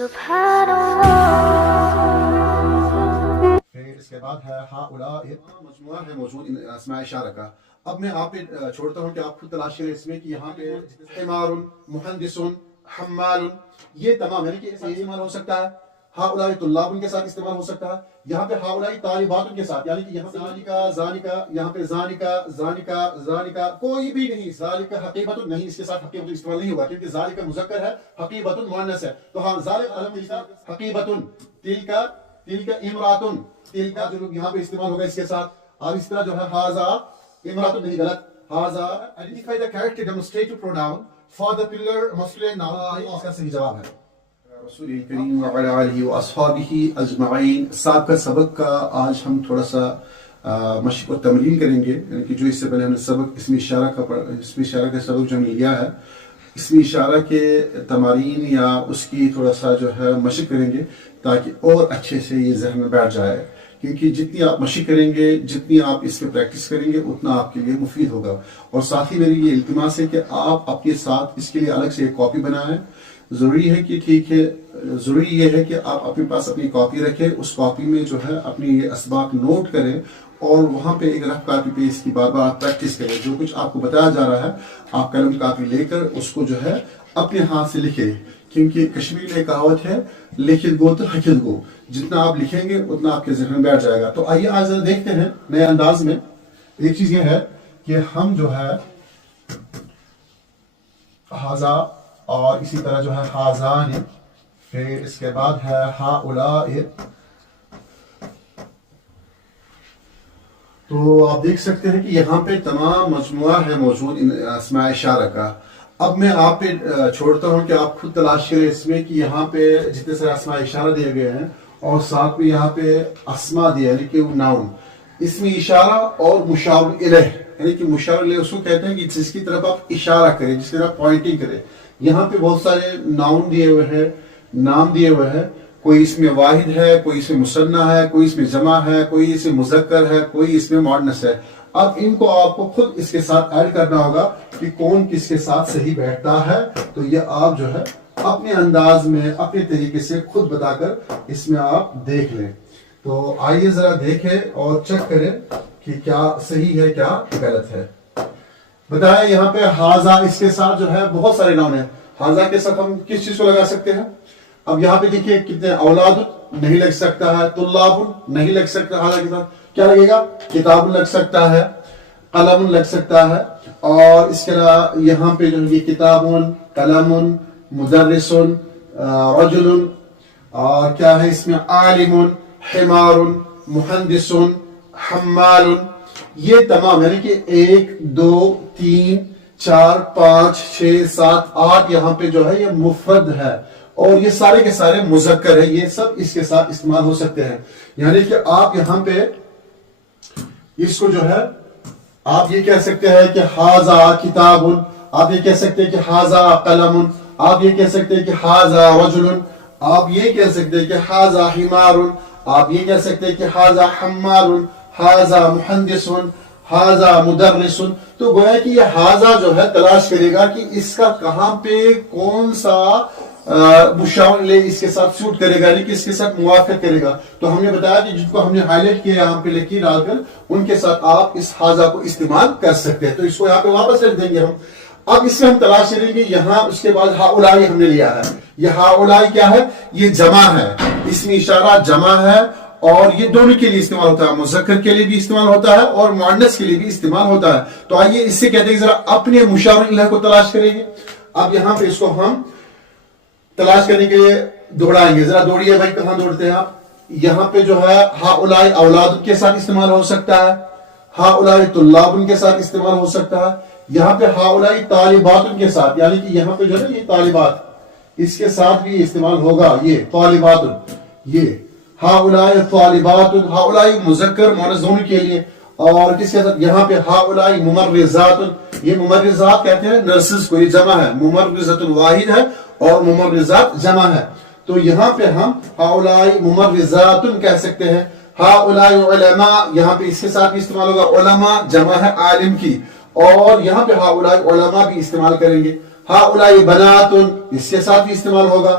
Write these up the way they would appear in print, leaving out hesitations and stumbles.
سبحان پھر اس کے بعد ہے ہاؤلاء، مجموعہ ہے موجود ان اسماء اشارہ کا. اب میں آپ پہ چھوڑتا ہوں کہ آپ خود تلاش کریں اس میں کہ یہاں پہ حمار، مہندس، حمال، یہ تمام یعنی کہ استعمال ہو سکتا ہے. ہاؤلاء طلاب کے ساتھ استعمال ہو سکتا ہے. یہاں پہ ہاؤلاء طالبات کے ساتھ، یعنی کہ یہاں پہ ذالکا، یہاں پہ ذالکا کوئی بھی نہیں. ذالکا حقیبت نہیں، اس کے ساتھ حقیبت استعمال نہیں ہوگا کیونکہ ذالکا مذکر ہے، حقیبت مؤنث ہے. تو ہاں ذالک علم کے ساتھ حقیبت، تلک امراتن، تلک جو یہاں پہ استعمال ہوگا اس کے ساتھ. اور اس طرح جو ہے ہاذا امراتن نہیں، غلط. ہاذا identify the character demonstrative pronoun for the plural masculine noun، اس کا صحیح جواب ہے. رسول کریم وعلی آلہ واصحابہ اجمعین. سابقہ سبق کا آج ہم تھوڑا سا مشق و تمرین کریں گے، یعنی کہ جو اس سے پہلے ہم نے سبق اسم اشارہ کا سبق جو ہم نے لیا ہے، اسم اشارہ کے تمارین یا اس کی تھوڑا سا جو ہے مشق کریں گے تاکہ اور اچھے سے یہ ذہن میں بیٹھ جائے. کیونکہ جتنی آپ مشق کریں گے، جتنی آپ اس پہ پریکٹس کریں گے، اتنا آپ کے لیے مفید ہوگا. اور ساتھ ہی میری یہ التماس ہے کہ آپ اپنے ساتھ اس کے لیے الگ سے ایک کاپی بنائیں. ضروری ہے کہ ٹھیک ہے، ضروری یہ ہے کہ آپ اپنے پاس اپنی کاپی رکھیں. اس کاپی میں جو ہے اپنی یہ اسباق نوٹ کریں اور وہاں پہ ایک رف کاپی پہ اس کی بار بار پریکٹس کریں. جو کچھ آپ کو بتایا جا رہا ہے آپ قلم کاپی لے کر اس کو جو ہے اپنے ہاتھ سے لکھیں. کیونکہ کشمیری میں کہاوت ہے لکھت گو تو حکت گو، جتنا آپ لکھیں گے اتنا آپ کے ذہن میں بیٹھ جائے گا. تو آئیے آج دیکھتے ہیں نئے انداز میں. ایک چیز یہ ہے کہ ہم جو ہے ہاذا اور اسی طرح جو ہے ہاذان، پھر اس کے بعد ہے ہاؤلاء. تو آپ دیکھ سکتے ہیں کہ یہاں پہ تمام مجموعہ ہے موجود ان اسماء اشارہ کا. اب میں آپ پہ چھوڑتا ہوں کہ آپ خود تلاش کریں اس میں کہ یہاں پہ جتنے سارے اسماء اشارہ دیے گئے ہیں اور ساتھ میں یہاں پہ اسماء دیا یعنی کہ ناؤن، اسم اشارہ اور مشار الیہ. یعنی کہ مشار الیہ اس کو کہتے ہیں کہ جس کی طرف آپ اشارہ کریں، جس کی طرف پوائنٹنگ کریں. یہاں پہ بہت سارے ناؤن دیے ہوئے ہیں، نام دیے ہوئے ہیں. کوئی اس میں واحد ہے، کوئی اس میں مثنیٰ ہے، کوئی اس میں جمع ہے، کوئی اس میں مذکر ہے، کوئی اس میں مؤنث ہے. اب ان کو آپ کو خود اس کے ساتھ ایڈ کرنا ہوگا کہ کون کس کے ساتھ صحیح بیٹھتا ہے. تو یہ آپ جو ہے اپنے انداز میں اپنے طریقے سے خود بتا کر اس میں آپ دیکھ لیں. تو آئیے ذرا دیکھیں اور چیک کریں کہ کیا صحیح ہے کیا غلط ہے. بتائیں یہاں پہ ہاذا، اس کے ساتھ جو ہے بہت سارے نام ہیں. ہاذا کے ساتھ ہم کس چیز کو لگا سکتے ہیں؟ اب یہاں پہ دیکھیے کتنے اولاد نہیں لگ سکتا ہے، طلاب نہیں لگ سکتا. ہاذا کے ساتھ کیا لگے گا؟ کتاب لگ سکتا ہے، قلم لگ سکتا ہے. اور اس کے علاوہ یہاں پہ جو یہ کتاب، قلم، مدرس، رجل، اور کیا ہے اس میں عالم، حمار، مہندس، حمال. یہ تمام یعنی کہ 1 2 3 4 5 6 7 8 یہاں پہ جو ہے یہ مفرد ہے اور یہ سارے کے سارے مذکر ہے. یہ سب اس کے ساتھ استعمال ہو سکتے ہیں. یعنی کہ آپ یہاں پہ اس کو جو ہے آپ یہ کہہ سکتے ہیں کہ ہاذا کتاب، آپ یہ کہہ سکتے ہیں کہ ہاذا قلم، آپ یہ کہہ سکتے ہیں کہ ہاذا رجل، آپ یہ کہہ سکتے ہیں کہ ہاذا حمار، آپ یہ کہہ سکتے ہیں کہ ہاذا حمال، ہاذا مہندس، ہاذا مدرس. تو گویا کہ یہ ہاذا جو ہے تلاش کرے گا کہ اس کا کہاں پہ کون سا مشاور لے اس کے ساتھ سوٹ کرے گا، یعنی کہ اس کے ساتھ موافقت کرے گا. تو ہم نے بتایا کہ جن کو ہم نے ہائی لائٹ کیا یہاں پہ لکیر ڈال کر ان کے ساتھ آپ اس ہاذا کو استعمال کر سکتے ہیں. تو اس کو یہاں پہ واپس رکھ دیں گے ہم. اب اس میں ہم تلاش کریں گے یہاں اس کے بعد ہاؤلاء ہم نے لیا ہے. یہ ہاؤلاء کیا ہے؟ یہ جمع ہے، اسم اشارہ جمع ہے اور یہ دونوں کے لیے استعمال ہوتا ہے، مذکر کے لیے بھی استعمال ہوتا ہے اور مؤنث کے لیے بھی استعمال ہوتا ہے. تو آئیے اس سے کہتے ہیں ذرا اپنے مشاور الیہ کو تلاش کریں گے. اب یہاں پہ اس کو ہم تلاش کرنے کے لیے دوڑائیں گے. ذرا دوڑیے بھائی، کہاں دوڑتے ہیں آپ؟ یہاں پہ جو ہے ہاؤلاء اولاد کے ساتھ استعمال ہو سکتا ہے، ہاؤلاء طلاب کے ساتھ استعمال ہو سکتا ہے. یہاں پہ ہاؤلاء طالبات کے ساتھ، یعنی کہ یہاں پہ جو ہے یہ طالبات اس کے ساتھ بھی استعمال ہوگا. یہ طالبات، یہ ہاؤلاء طالبات، ہاؤلاء مذکر مؤنث دونوں کے لیے. اور کس کے ساتھ؟ یہاں پہ ہاؤلاء ممرضات، یہ ممرضات کہتے ہیں نرسز کو، یہ جمع ہے. ممرضات واحد ہے اور ممرضات جمع ہے. تو یہاں پہ ہم ہاؤلاء ممرضات کہہ سکتے ہیں. ہاؤلاء علماء، یہاں پہ اس کے ساتھ بھی استعمال ہوگا. علماء جمع ہے عالم کی، اور یہاں پہ ہاؤلاء علماء بھی استعمال کریں گے. ہاؤلاء بنات، اس کے ساتھ بھی استعمال ہوگا.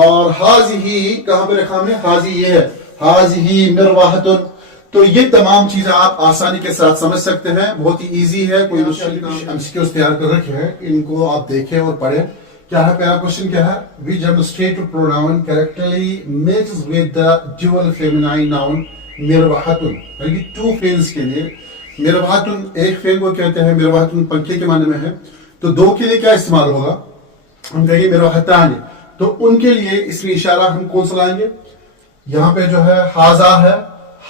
اور حاضی کہاں پہ رکھا ہم نے, حاضی یہ ہے, حاضی مرواحتن. تو یہ تمام چیزیں آپ آسانی کے ساتھ سمجھ سکتے ہیں, بہت ہی ایزی ہے. کوئی MCQs تیار کر رکھے ہیں, ان کو آپ دیکھیں اور پڑھیں. کیا ہے پہلا کوشچن, کیا ہے, which demonstrative pronoun characterly mixes with the dual feminine noun مرواحتن. یعنی کہ ٹو فینس کے لیے مرواحتن, ایک فین کو کہتے ہیں مرواحتن پنکھے کے معنی میں ہے, تو دو کے لیے کیا استعمال ہوگا, ہم کہیں گے مرواحتان. تو ان کے لیے اس میں اشارہ ہم کون سا لائیں گے, یہاں پہ جو ہے حاضا ہے,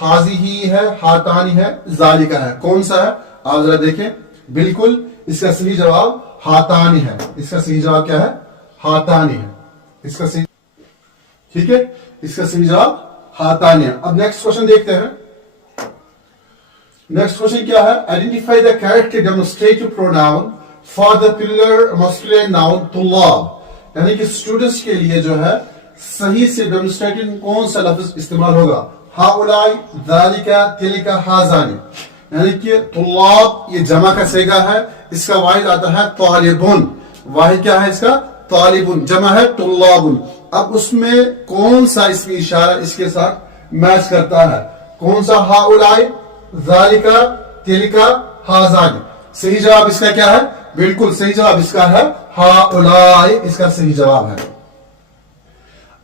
حاضی ہی ہے, ہاتانی ہے, ذالکہ ہے. کون سا ہے آپ ذرا دیکھیں. بالکل اس کا صحیح جواب ہاتانی ہے. اس کا صحیح جواب کیا ہے, ہاتانی ہے. اس کا صحیح, ٹھیک ہے, اس کا صحیح جواب ہاتانی ہے. اب نیکسٹ کوشچن دیکھتے ہیں. نیکسٹ کوشچن کیا ہے, identify the correct demonstrative pronoun for the plural masculine noun طلاب. یعنی کہ اسٹوڈنٹس کے لیے جو ہے صحیح سے ڈیمونسٹریٹو کون سا لفظ استعمال ہوگا, ہاؤلائی, ذالکہ, تلکہ, ہازانی. یعنی کہ طلاب یہ جمع کا صیغہ ہے, اس کا واحد آتا ہے طالبون. واحد کیا ہے اس کا, طالبون, جمع ہے طلابون. اب اس میں کون سا اس میں اشارہ اس کے ساتھ میچ کرتا ہے, کون سا, ہاؤلائی, ذالکہ, تلکہ, ہازانی. صحیح جواب اس کا کیا ہے, بالکل صحیح جواب اس کا ہے ہاؤلائی, اس کا صحیح جواب ہے.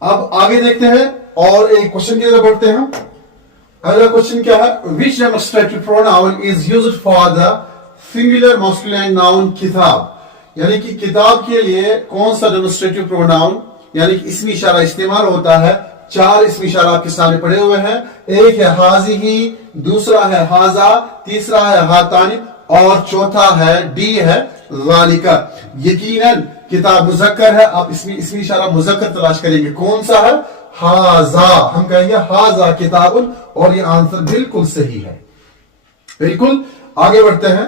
اب آگے دیکھتے ہیں اور ایک کوشچن کی طرف بڑھتے ہیں. اگلا کوشچن کیا ہے, which demonstrative pronoun is used for the singular masculine noun کتاب. یعنی کہ کتاب کے لیے کون سا demonstrative pronoun یعنی کہ اسمی اشارہ استعمال ہوتا ہے. چار اسمی اشارہ آپ کے سامنے پڑے ہوئے ہیں. ایک ہے حاضی, دوسرا ہے حاضا, تیسرا ہے ہاتانی, اور چوتھا ہے ڈی ہے ذالکہ. یقیناً کتاب مذکر ہے, آپ اسمی اشارہ مذکر تلاش کریں گے. کون سا ہے, ہاضا. ہم کہیں گے ہاضا کتاب, اور یہ آنسر بالکل صحیح ہے. بالکل آگے بڑھتے ہیں.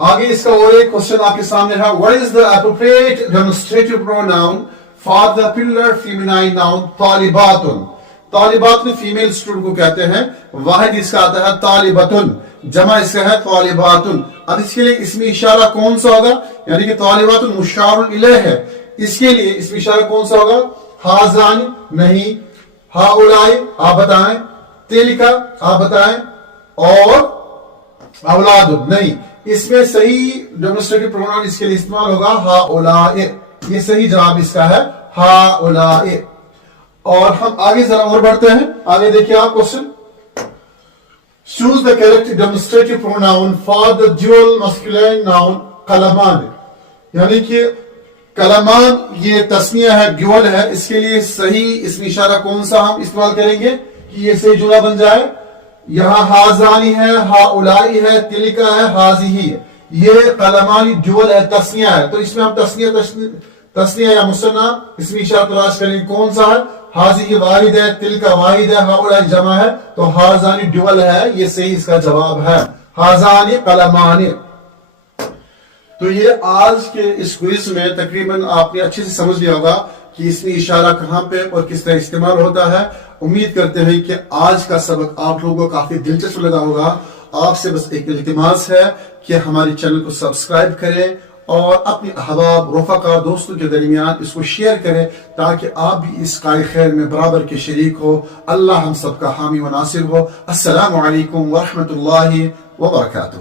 آگے اس کا اور ایک کوشچن آپ کے سامنے ہے, what is the appropriate demonstrative pronoun for the plural feminine noun طالباتن. طالبات میں فیمیل اسٹوڈنٹ کو کہتے ہیں. واحد اس کا آتا ہے طالبتن, جمع اس کا ہے طالباتن. اب اس کے لیے اسمی اشارہ کون سا ہوگا, یعنی کہ طالباتن مشار الیہ ہے, اس کے لیے اسمی اشارہ کون سا ہوگا, ہازانی نہیں, ہاؤلائی آپ بتائیں, تلکہ آپ بتائیں, اور اولاد نہیں. اس میں صحیح ڈیمونسٹریٹو پروناؤن اس کے لیے استعمال ہوگا ہاؤلائی. یہ صحیح جواب اس کا ہے ہاؤلائی. اور ہم آگے ذرا اور بڑھتے ہیں. آگے دیکھیے آپ question, choose the correct demonstrative pronoun for the dual masculine noun قلمان. یعنی کہ کلمان یہ تسنیہ ہے, ڈیول ہے, اس کے لیے صحیح اسم اشارہ کون سا ہم استعمال کریں گے کہ یہ صحیح جملہ بن جائے. یہاں ہازانی ہے, ہاؤلائی ہے, تلکہ ہے, حاضی ہے. یہ قلمانی ڈیول ہے, تسنیہ ہے, تو اس میں ہم تسنیہ یا مثنیٰ اسم اشارہ تلاش کریں گے. کون سا ہے, حاضی واحد ہے, تلکہ واحد ہے, ہاؤلائی جمع ہے, تو ہازانی ڈیول ہے, یہ صحیح اس کا جواب ہے, ہازانی قلمانی. تو یہ آج کے اس کوئز میں تقریباً آپ نے اچھے سے سمجھ لیا ہوگا کہ اس میں اشارہ کہاں پہ اور کس طرح استعمال ہوتا ہے. امید کرتے ہیں کہ آج کا سبق آپ لوگوں کو کافی دلچسپ لگا ہوگا. آپ سے بس ایک التماس ہے کہ ہمارے چینل کو سبسکرائب کریں اور اپنے احباب, رفقا, دوستوں کے درمیان اس کو شیئر کریں تاکہ آپ بھی اس قائد خیر میں برابر کے شریک ہو. اللہ ہم سب کا حامی و ناصر ہو. السلام علیکم ورحمۃ اللہ وبرکاتہ.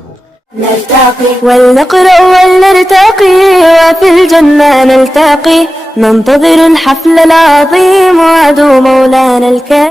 نلتقي ولنقرأ ولنرتقي وفي الجنة نلتقي ننتظر الحفل العظيم وعدو مولانا الكريم.